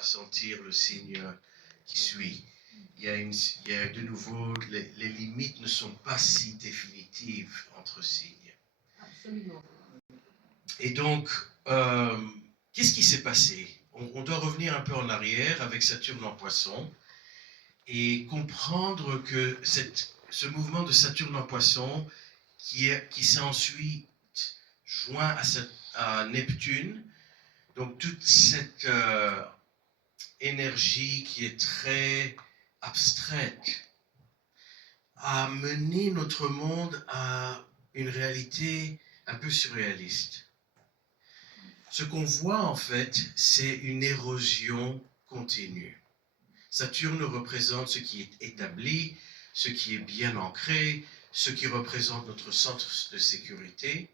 à sentir le signe qui suit. Il y a de nouveau, les limites ne sont pas si définitives entre signes. Absolument. Et donc, qu'est-ce qui s'est passé? On doit revenir un peu en arrière avec Saturne en Poisson et comprendre que ce mouvement de Saturne en Poisson qui s'est ensuite joint à Neptune, donc toute cette énergie qui est très abstraite, a mené notre monde à une réalité un peu surréaliste. Ce qu'on voit en fait, c'est une érosion continue. Saturne représente ce qui est établi, ce qui est bien ancré, ce qui représente notre centre de sécurité.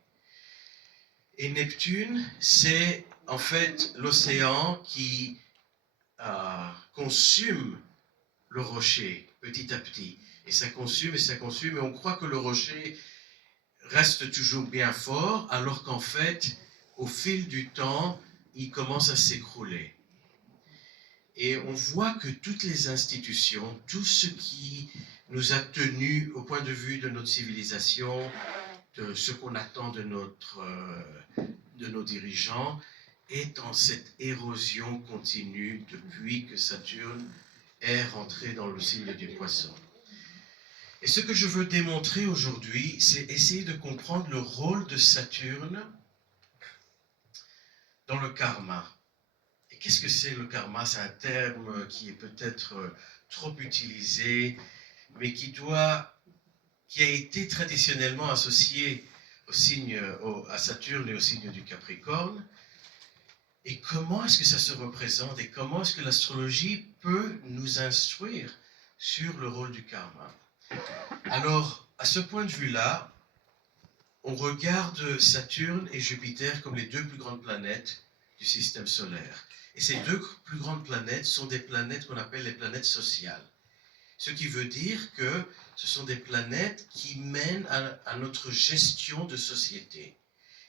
Et Neptune, c'est en fait l'océan qui consume le rocher petit à petit. Et ça consume, et on croit que le rocher reste toujours bien fort, alors qu'en fait, au fil du temps, il commence à s'écrouler. Et on voit que toutes les institutions, tout ce qui nous a tenus au point de vue de notre civilisation, de ce qu'on attend de nos dirigeants, est en cette érosion continue depuis que Saturne est rentré dans le signe du Poisson. Et ce que je veux démontrer aujourd'hui, c'est essayer de comprendre le rôle de Saturne dans le karma. Et qu'est-ce que c'est le karma? C'est un terme qui est peut-être trop utilisé, mais qui a été traditionnellement associé à Saturne et au signe du Capricorne. Et comment est-ce que ça se représente et comment est-ce que l'astrologie peut nous instruire sur le rôle du karma? Alors, à ce point de vue-là, on regarde Saturne et Jupiter comme les deux plus grandes planètes du système solaire. Et ces deux plus grandes planètes sont des planètes qu'on appelle les planètes sociales. Ce qui veut dire que ce sont des planètes qui mènent à notre gestion de société.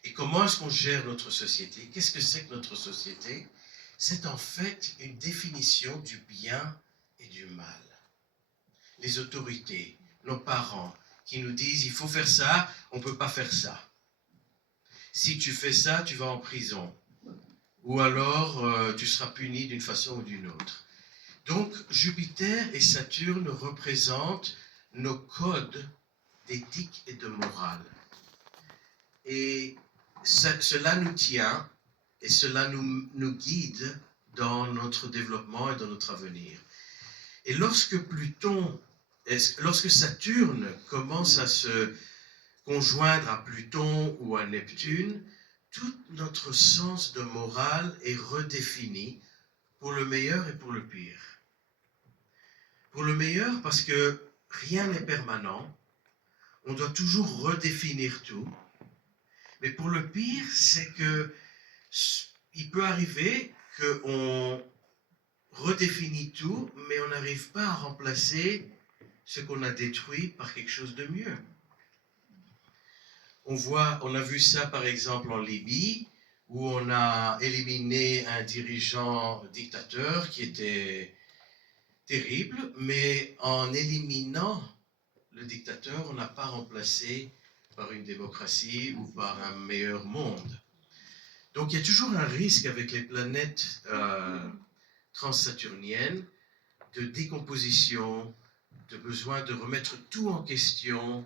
Et comment est-ce qu'on gère notre société? Qu'est-ce que c'est que notre société? C'est en fait une définition du bien et du mal. Les autorités, nos parents, qui nous disent il faut faire ça, on ne peut pas faire ça. Si tu fais ça, tu vas en prison. Ou alors tu seras puni d'une façon ou d'une autre. Donc Jupiter et Saturne représentent nos codes d'éthique et de morale. Et cela nous tient et cela nous guide dans notre développement et dans notre avenir. Et lorsque Saturne commence à se conjoindre à Pluton ou à Neptune, tout notre sens de morale est redéfini pour le meilleur et pour le pire. Pour le meilleur parce que rien n'est permanent, on doit toujours redéfinir tout. Mais pour le pire, c'est que il peut arriver qu'on redéfinit tout, mais on n'arrive pas à remplacer ce qu'on a détruit par quelque chose de mieux. On a vu ça par exemple en Libye, où on a éliminé un dirigeant dictateur qui était terrible, mais en éliminant le dictateur, on n'a pas remplacé par une démocratie ou par un meilleur monde. Donc il y a toujours un risque avec les planètes transsaturniennes de décomposition, de besoin de remettre tout en question,